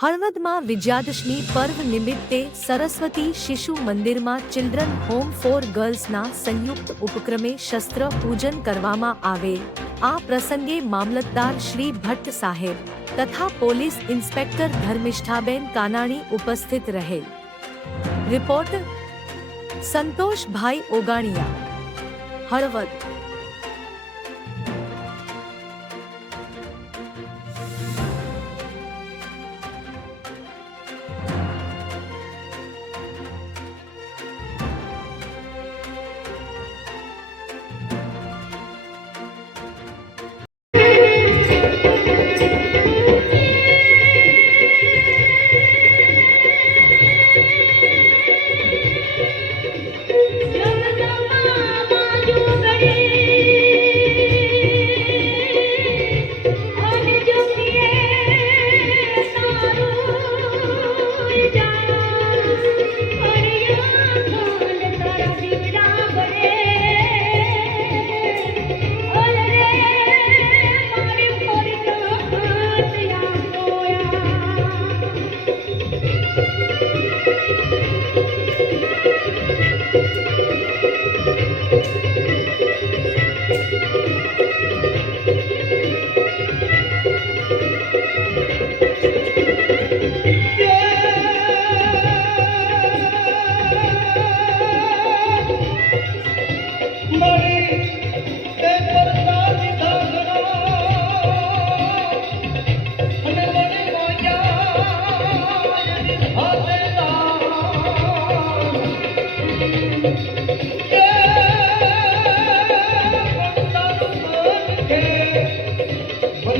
હળવદમાં વિજયાદશમી પર્વ નિમિત્તે સરસ્વતી શિશુ મંદિરમાં ચિલ્ડ્રન હોમ ફોર ગર્લ્સના સંયુક્ત ઉપક્રમે શસ્ત્ર પૂજન કરવામાં આવે. આ પ્રસંગે મામલતદાર શ્રી ભટ્ટ સાહેબ તથા પોલીસ ઇન્સ્પેક્ટર ધર્મિષ્ઠાબેન કાનાણી ઉપસ્થિત રહે. રિપોર્ટ સંતોષભાઈ ઓગાણિયા. હળવદ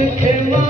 ખેમા